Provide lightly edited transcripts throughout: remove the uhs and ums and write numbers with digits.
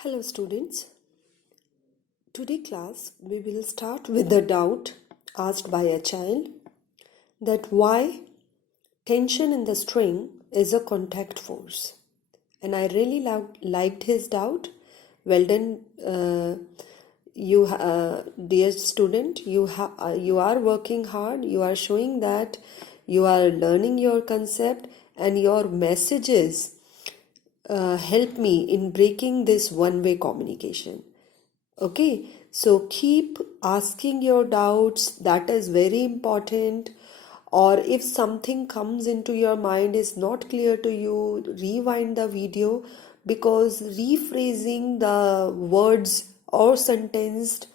Hello students. Today class we will start with the doubt asked by a child that why tension in the string is a contact force. And I really liked his doubt. Well done, dear student. You are working hard. You are showing that you are learning your concept and your messages help me in breaking this one-way communication. Okay, so keep asking your doubts, that is very important. Or if something comes into your mind is not clear to you, rewind the video, because rephrasing the words or sentence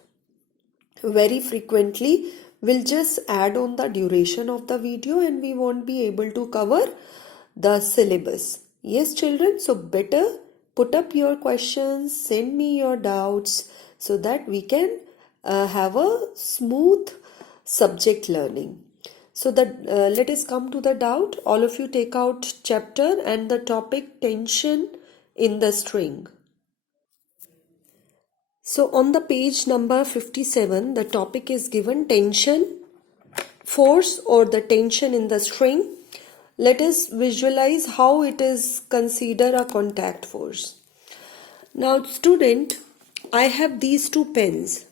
very frequently will just add on the duration of the video and we won't be able to cover the syllabus. Yes, children, so better put up your questions, send me your doubts so that we can have a smooth subject learning. So that let us come to the doubt. All of you take out chapter and the topic tension in the string. So on the page number 57, the topic is given tension, force or the tension in the string. Let us visualize how it is considered a contact force. Now student, I have these two pens.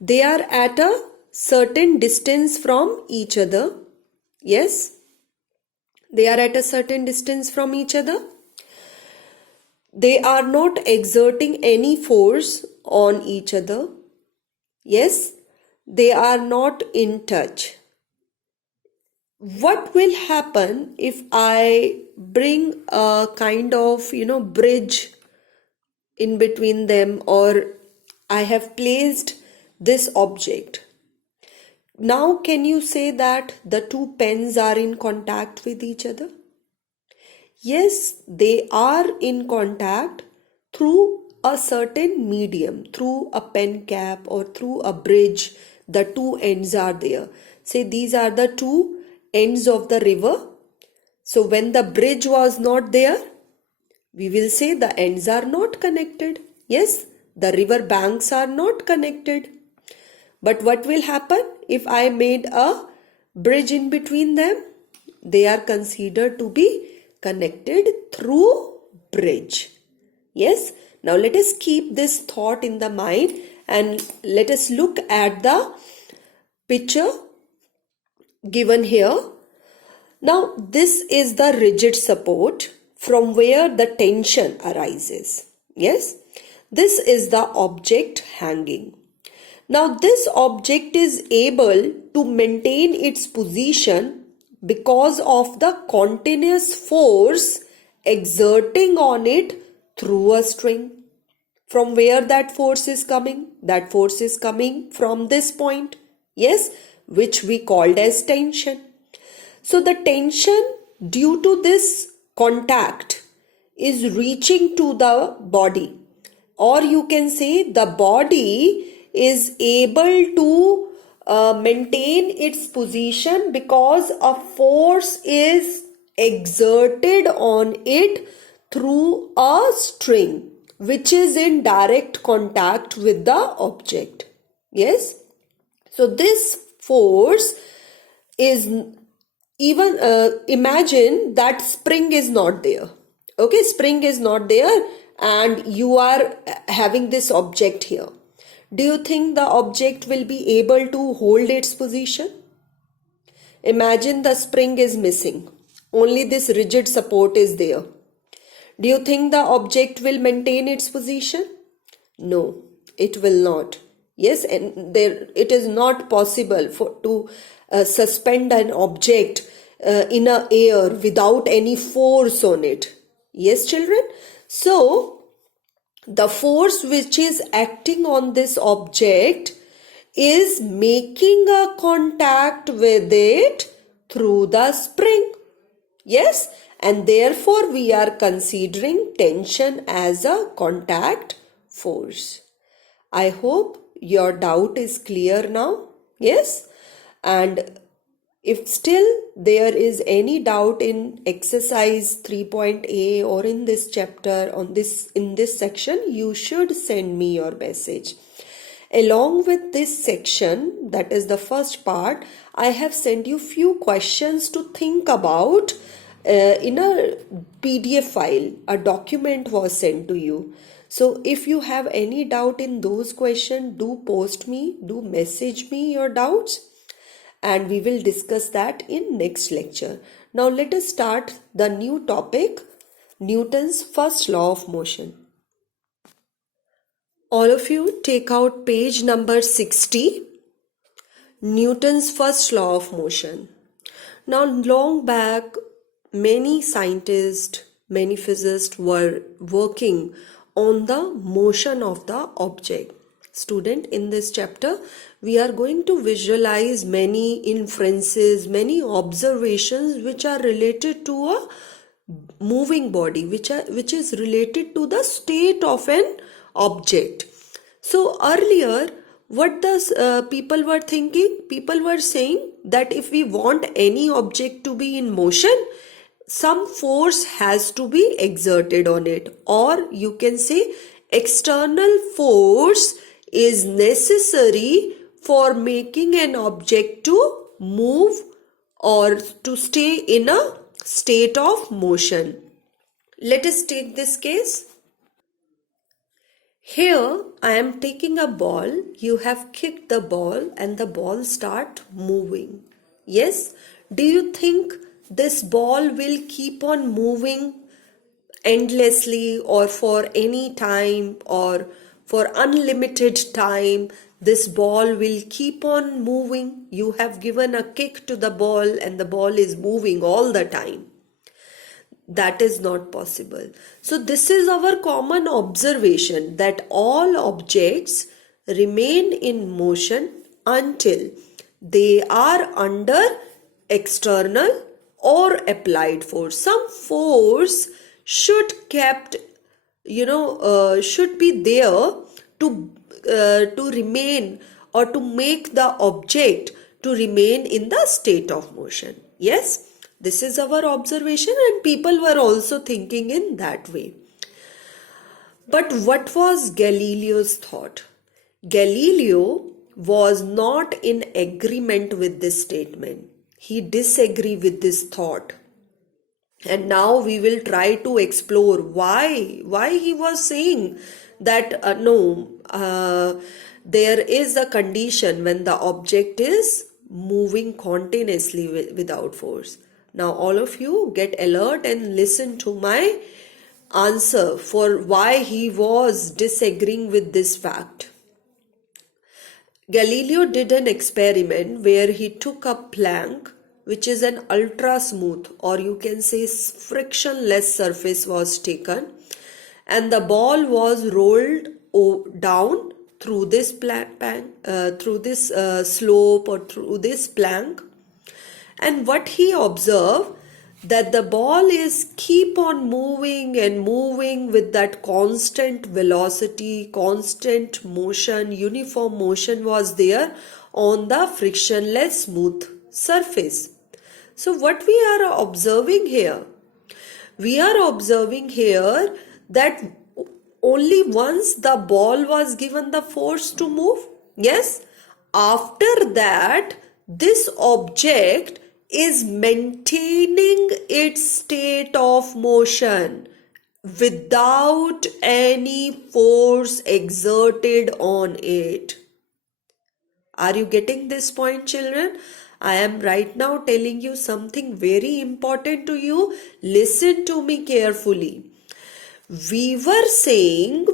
They are at a certain distance from each other. Yes, they are at a certain distance from each other. They are not exerting any force on each other. Yes, they are not in touch. What will happen if I bring a kind of bridge in between them, or I have placed this object? Now can you say that the two pens are in contact with each other? Yes, they are in contact through a certain medium, through a pen cap or through a bridge. The two ends are there. Say these are the two ends of the river. So when the bridge was not there, we will say the ends are not connected. Yes, the river banks are not connected. But what will happen if I made a bridge in between them? They are considered to be connected through bridge. Yes, now let us keep this thought in the mind and let us look at the picture given here. Now this is the rigid support from where the tension arises. Yes, this is the object hanging. Now this object is able to maintain its position because of the continuous force exerting on it through a string. From where that force is coming? That force is coming from this point. Yes, which we called as tension. So the tension due to this contact is reaching to the body, or you can say the body is able to maintain its position because a force is exerted on it through a string which is in direct contact with the object. Yes, so this force is even imagine that spring is not there. Okay, spring is not there and you are having this object here. Do you think the object will be able to hold its position? Imagine the spring is missing. Only this rigid support is there. Do you think the object will maintain its position? No, it will not. Yes, and it is not possible to suspend an object in a air without any force on it. Yes, children? So, the force which is acting on this object is making a contact with it through the spring. Yes, and therefore we are considering tension as a contact force. I hope your doubt is clear now. Yes, and If still there is any doubt in exercise 3.a or in this chapter in this section, you should send me your message. Along with this section, that is the first part, I have sent you few questions to think about in a PDF file. A document was sent to you. So if you have any doubt in those questions, do post me, do message me your doubts, and we will discuss that in next lecture. Now let us start the new topic, Newton's first law of motion. All of you take out page number 60, Newton's first law of motion. Now long back, many scientists, many physicists were working on the motion of the object. Student, in this chapter, we are going to visualize many inferences, many observations which are related to a moving body, which is related to the state of an object. So earlier, what the people were thinking? People were saying that if we want any object to be in motion, some force has to be exerted on it, or you can say external force is necessary for making an object to move or to stay in a state of motion. Let us take this case. Here I am taking a ball. You have kicked the ball and the ball start moving. Yes? Do you think this ball will keep on moving endlessly or for any time or for unlimited time? This ball will keep on moving. You have given a kick to the ball and the ball is moving all the time. That is not possible. So this is our common observation, that all objects remain in motion until they are under external or applied force. Some force should should be there to remain or to make the object to remain in the state of motion. Yes, this is our observation, and people were also thinking in that way. But what was Galileo's thought? Galileo was not in agreement with this statement. He disagreed with this thought. And now we will try to explore why he was saying that there is a condition when the object is moving continuously without force. Now all of you get alert and listen to my answer for why he was disagreeing with this fact. Galileo did an experiment where he took a plank, which is an ultra smooth, or you can say frictionless surface was taken, and the ball was rolled down through this slope or through this plank. And what he observed, that the ball is keep on moving and moving with that constant velocity, constant motion, uniform motion was there on the frictionless smooth surface. So what we are observing here? We are observing here that only once the ball was given the force to move. Yes, after that this object is maintaining its state of motion without any force exerted on it. Are you getting this point, children? I am right now telling you something very important to you. Listen to me carefully. We were saying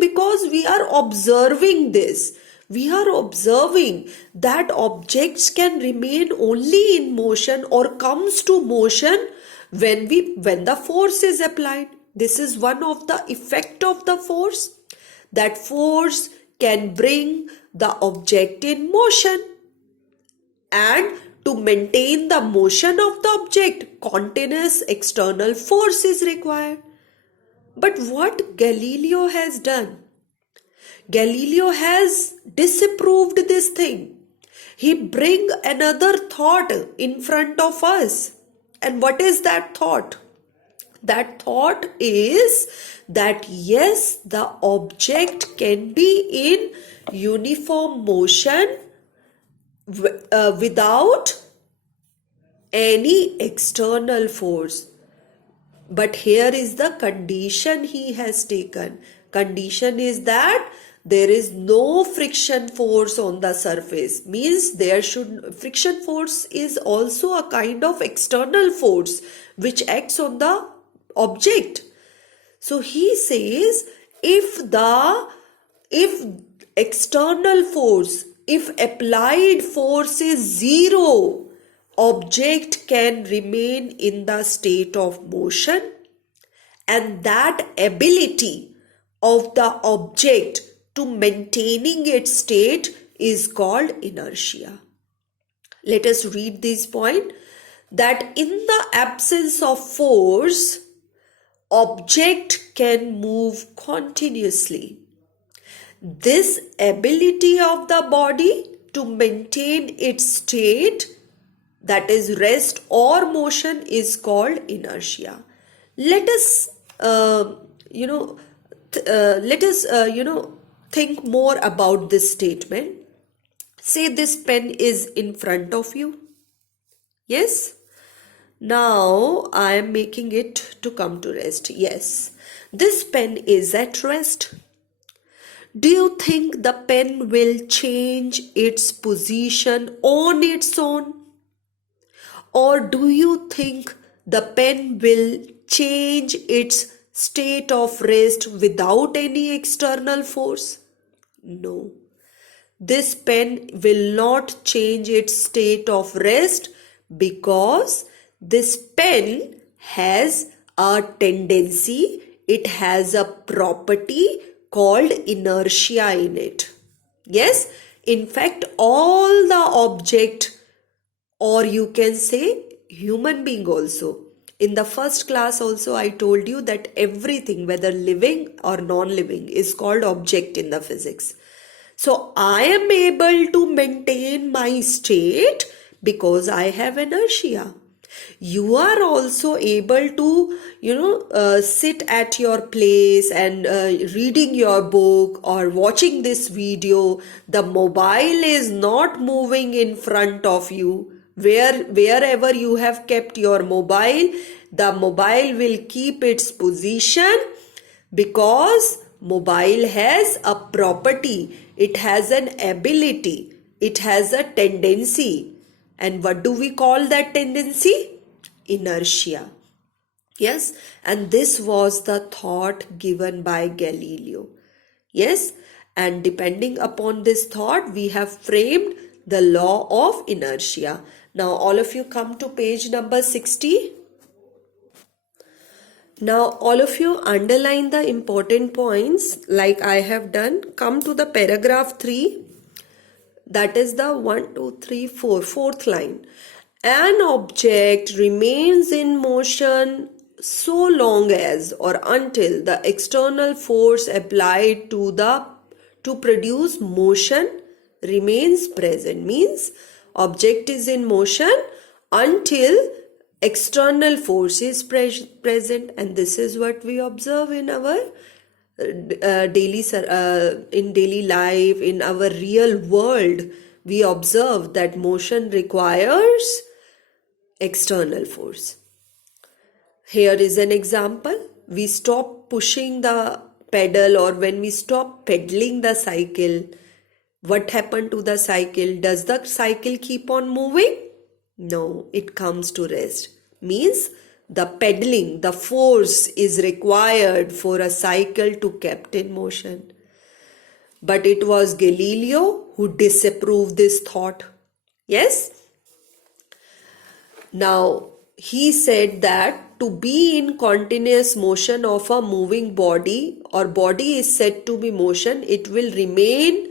because we are observing this. We are observing that objects can remain only in motion or comes to motion when the force is applied. This is one of the effect of the force. That force can bring the object in motion, and to maintain the motion of the object, continuous external force is required. But what Galileo has done? Galileo has disapproved this thing. He bring another thought in front of us. And what is that thought? That thought is that yes, the object can be in uniform motion without any external force. But here is the condition he has taken. Condition is that there is no friction force on the surface. Means friction force is also a kind of external force which acts on the object. So he says if external force, if applied force is zero, object can remain in the state of motion, and that ability of the object to maintaining its state is called inertia. Let us read this point, that in the absence of force, object can move continuously. This ability of the body to maintain its state, that is rest or motion, is called inertia. Let us think more about this statement. Say this pen is in front of you. Yes? Now I am making it to come to rest. Yes, this pen is at rest. Do you think the pen will change its position on its own? Or do you think the pen will change its state of rest without any external force? No. This pen will not change its state of rest because this pen has a tendency, it has a property called inertia in it. Yes, in fact, all the object, or you can say human being also. In the first class also I told you that everything, whether living or non-living, is called object in the physics. So I am able to maintain my state because I have inertia. You are also able to sit at your place and reading your book or watching this video. The mobile is not moving in front of you. Wherever you have kept your mobile, the mobile will keep its position because mobile has a property, it has an ability, it has a tendency. And what do we call that tendency? Inertia. Yes, and this was the thought given by Galileo. Yes, and depending upon this thought, we have framed the law of inertia. Now all of you come to page number 60. Now all of you underline the important points like I have done. Come to the paragraph 3. That is the 4th line. An object remains in motion so long as or until the external force applied to produce motion remains present. Means object is in motion until external force is present, and this is what we observe in our daily life, in our real world. We observe that motion requires external force. Here is an example. We stop pushing the pedal, or when we stop pedaling the cycle, what happened to the cycle? Does the cycle keep on moving? No, it comes to rest. Means the pedaling, the force is required for a cycle to kept in motion. But it was Galileo who disapproved this thought. Yes? Now, he said that to be in continuous motion of a moving body, or body is said to be motion, it will remain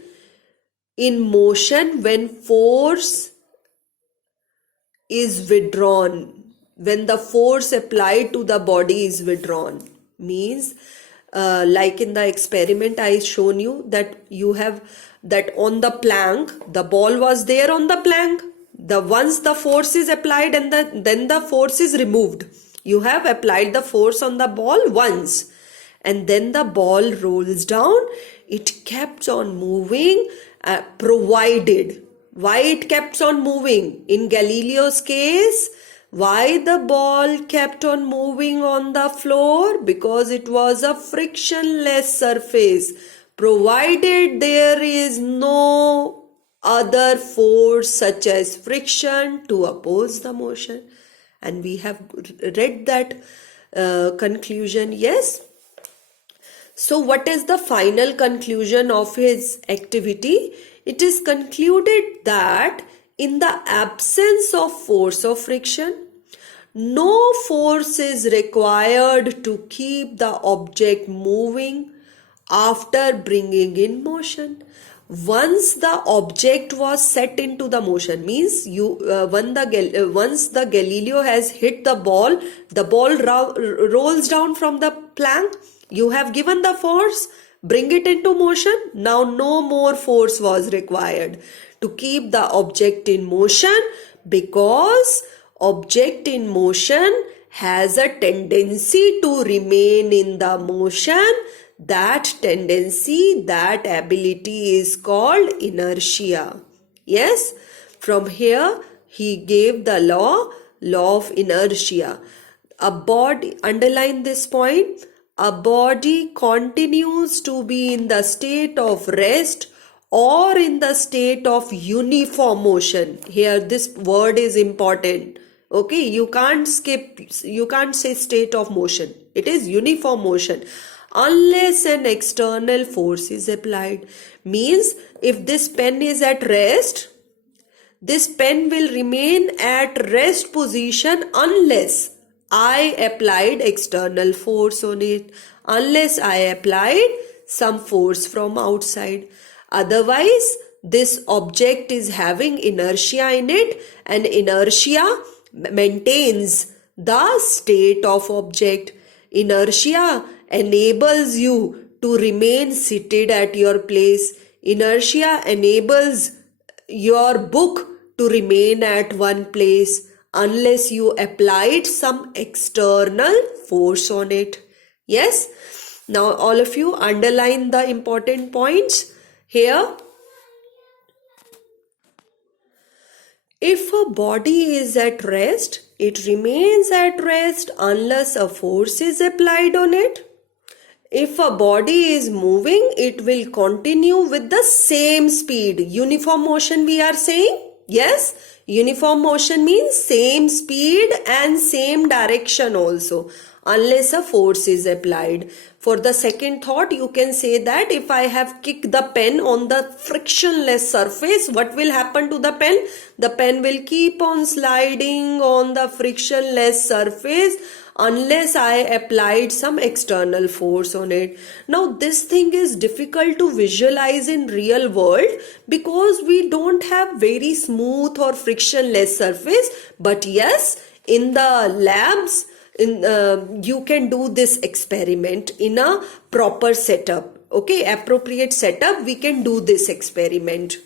in motion when force is withdrawn, when the force applied to the body is withdrawn. Means like in the experiment I shown you, that you have that on the plank, the ball was there on the plank. The once the force is applied and then the force is removed. You have applied the force on the ball once, and then the ball rolls down. It kept on moving, provided. Why it kept on moving? In Galileo's case, why the ball kept on moving on the floor? Because it was a frictionless surface, provided there is no other force such as friction to oppose the motion. And we have read that conclusion, yes. So what is the final conclusion of his activity? It is concluded that in the absence of force of friction, no force is required to keep the object moving after bringing in motion. Once the object was set into the motion, means once the Galileo has hit the ball rolls down from the plank. You have given the force, bring it into motion. Now no more force was required to keep the object in motion, because object in motion has a tendency to remain in the motion. That tendency, that ability is called inertia. Yes, from here he gave the law of inertia. A body, underline this point, a body continues to be in the state of rest or in the state of uniform motion. Here this word is important. Okay, you can't say state of motion. It is uniform motion. Unless an external force is applied. Means if this pen is at rest, this pen will remain at rest position unless I applied external force on it, unless I applied some force from outside. Otherwise, this object is having inertia in it, and inertia maintains the state of object. Inertia enables you to remain seated at your place. Inertia enables your book to remain at one place unless you applied some external force on it. Yes? Now all of you underline the important points here. If a body is at rest, it remains at rest unless a force is applied on it. If a body is moving, it will continue with the same speed. Uniform motion we are saying? Yes, uniform motion means same speed and same direction also, unless a force is applied. For the second thought, you can say that if I have kicked the pen on the frictionless surface, what will happen to the pen? The pen will keep on sliding on the frictionless surface unless I applied some external force on it. Now this thing is difficult to visualize in real world because we don't have very smooth or frictionless surface. But yes, in the labs, you can do this experiment in a proper setup. Okay, appropriate setup, we can do this experiment.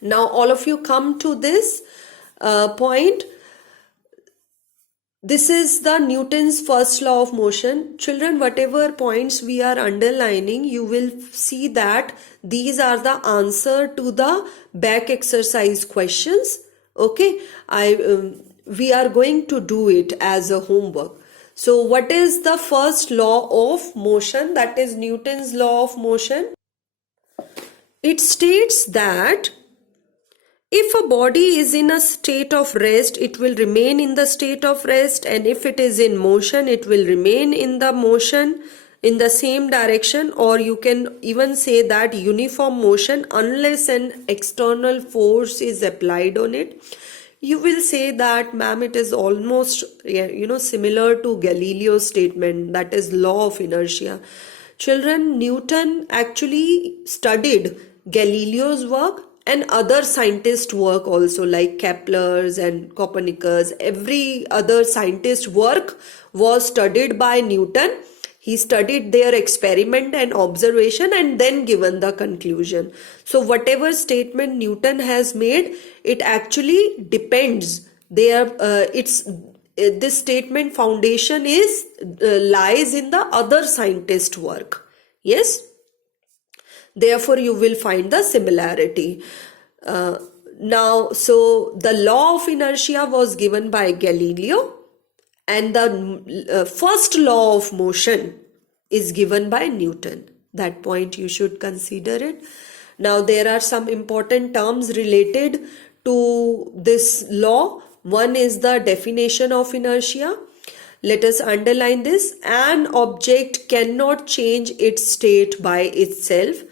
Now all of you come to this point. This is the Newton's first law of motion. Children, whatever points we are underlining, you will see that these are the answer to the back exercise questions. Okay, we are going to do it as a homework. So what is the first law of motion? That is Newton's law of motion. It states that if a body is in a state of rest, it will remain in the state of rest, and if it is in motion, it will remain in the motion in the same direction, or you can even say that uniform motion unless an external force is applied on it. You will say that, ma'am, it is almost similar to Galileo's statement, that is law of inertia. Children, Newton actually studied Galileo's work and other scientists' work also, like Kepler's and Copernicus. Every other scientist's work was studied by Newton. He studied their experiment and observation and then given the conclusion. So whatever statement Newton has made, it actually depends. This statement foundation is lies in the other scientist work. Yes. Therefore, you will find the similarity. So the law of inertia was given by Galileo, and the first law of motion is given by Newton. That point you should consider it. Now, there are some important terms related to this law. One is the definition of inertia. Let us underline this. An object cannot change its state by itself.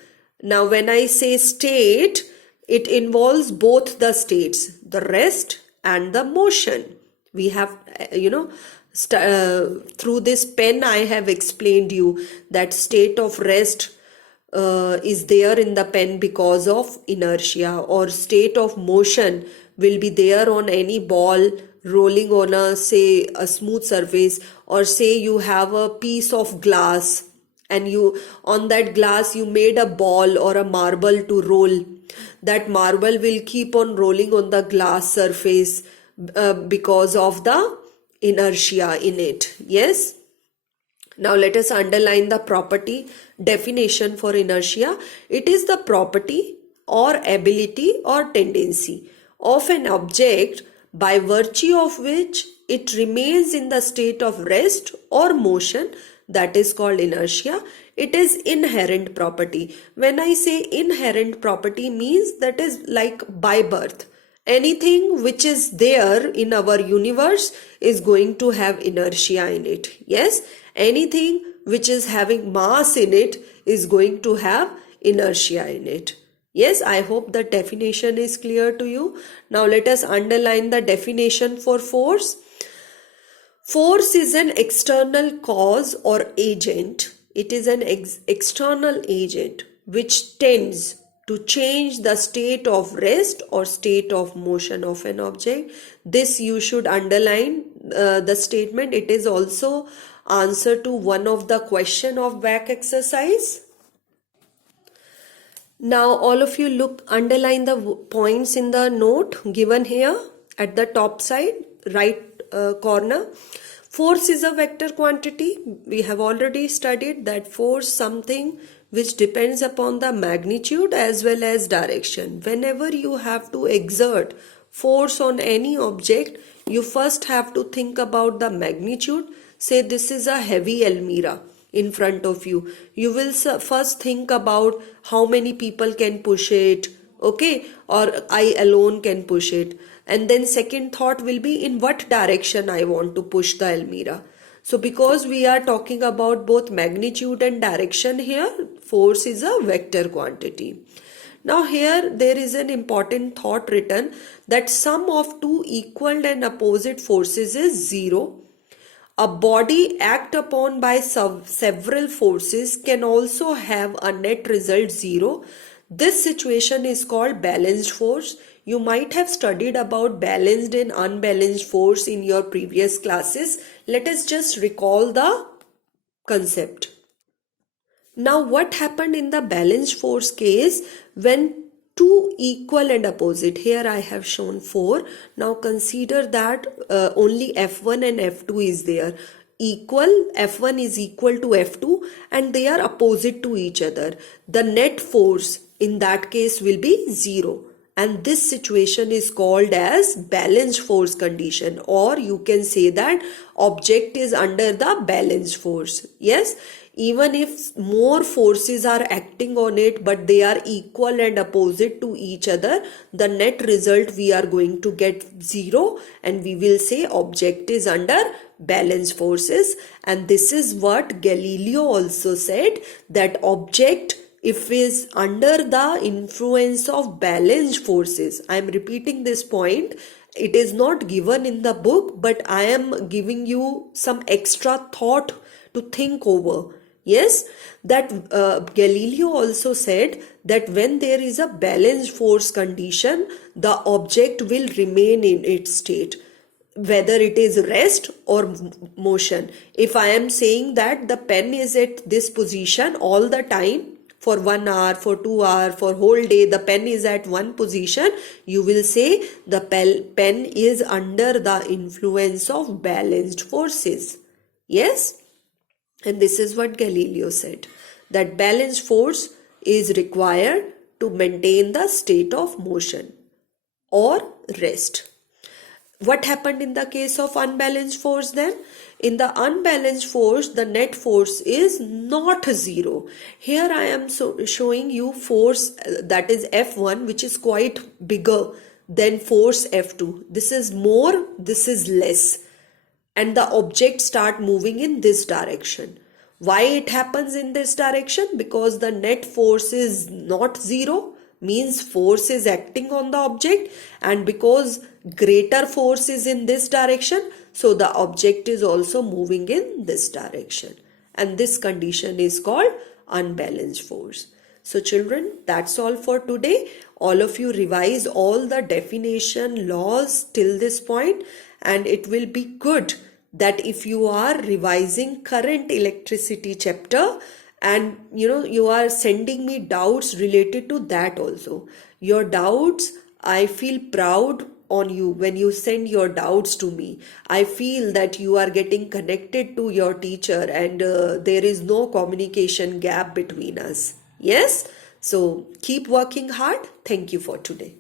Now, when I say state, it involves both the states, the rest and the motion. We have, through this pen, I have explained you that state of rest is there in the pen because of inertia, or state of motion will be there on any ball rolling on a smooth surface, or say you have a piece of glass and on that glass you made a ball or a marble to roll. That marble will keep on rolling on the glass surface because of the inertia in it. Yes. Now let us underline the property definition for inertia. It is the property or ability or tendency of an object by virtue of which it remains in the state of rest or motion, that is called inertia. It is inherent property. When I say inherent property, means that is like by birth. Anything which is there in our universe is going to have inertia in it. Yes, anything which is having mass in it is going to have inertia in it. Yes, I hope the definition is clear to you. Now let us underline the definition for force. Force is an external cause or agent. It is an external agent which tends to change the state of rest or state of motion of an object. This you should underline the statement. It is also answer to one of the question of back exercise. Now all of you underline the points in the note given here at the top side, right corner. Force is a vector quantity. We have already studied that force something which depends upon the magnitude as well as direction. Whenever you have to exert force on any object, you first have to think about the magnitude. Say this is a heavy almirah in front of you. You will first think about how many people can push it, okay, or I alone can push it. And then second thought will be in what direction I want to push the almirah. So because we are talking about both magnitude and direction here, force is a vector quantity. Now here there is an important thought written that sum of two equal and opposite forces is zero. A body acted upon by several forces can also have a net result zero. This situation is called balanced force. You might have studied about balanced and unbalanced force in your previous classes. Let us just recall the concept. Now what happened in the balanced force case when two equal and opposite, here I have shown 4. Now consider that only F1 and F2 is there. Equal, F1 is equal to F2 and they are opposite to each other. The net force in that case will be 0. And this situation is called as balanced force condition, or you can say that object is under the balanced force. Yes, even if more forces are acting on it but they are equal and opposite to each other, the net result we are going to get 0 and we will say object is under balanced forces. And this is what Galileo also said, that object, if is under the influence of balanced forces. I am repeating this point. It is not given in the book, but I am giving you some extra thought to think over. Yes, that Galileo also said that when there is a balanced force condition, the object will remain in its state. whether it is rest or motion. If I am saying that the pen is at this position all the time, for 1 hour, for 2 hours, for whole day, the pen is at one position, you will say the pen is under the influence of balanced forces. Yes? And this is what Galileo said, that balanced force is required to maintain the state of motion or rest. What happened in the case of unbalanced force then? In the unbalanced force, the net force is not zero. Here I am showing you force that is F1, which is quite bigger than force F2. This is more, this is less. And the object start moving in this direction. Why it happens in this direction? Because the net force is not zero, means force is acting on the object, and because greater force is in this direction, so the object is also moving in this direction, and this condition is called unbalanced force. So children, that's all for today. All of you revise all the definition laws till this point, and it will be good that if you are revising current electricity chapter, and you are sending me doubts related to that also. Your doubts, I feel proud on you when you send your doubts to me. I feel that you are getting connected to your teacher, and there is no communication gap between us. Yes? So keep working hard. Thank you for today.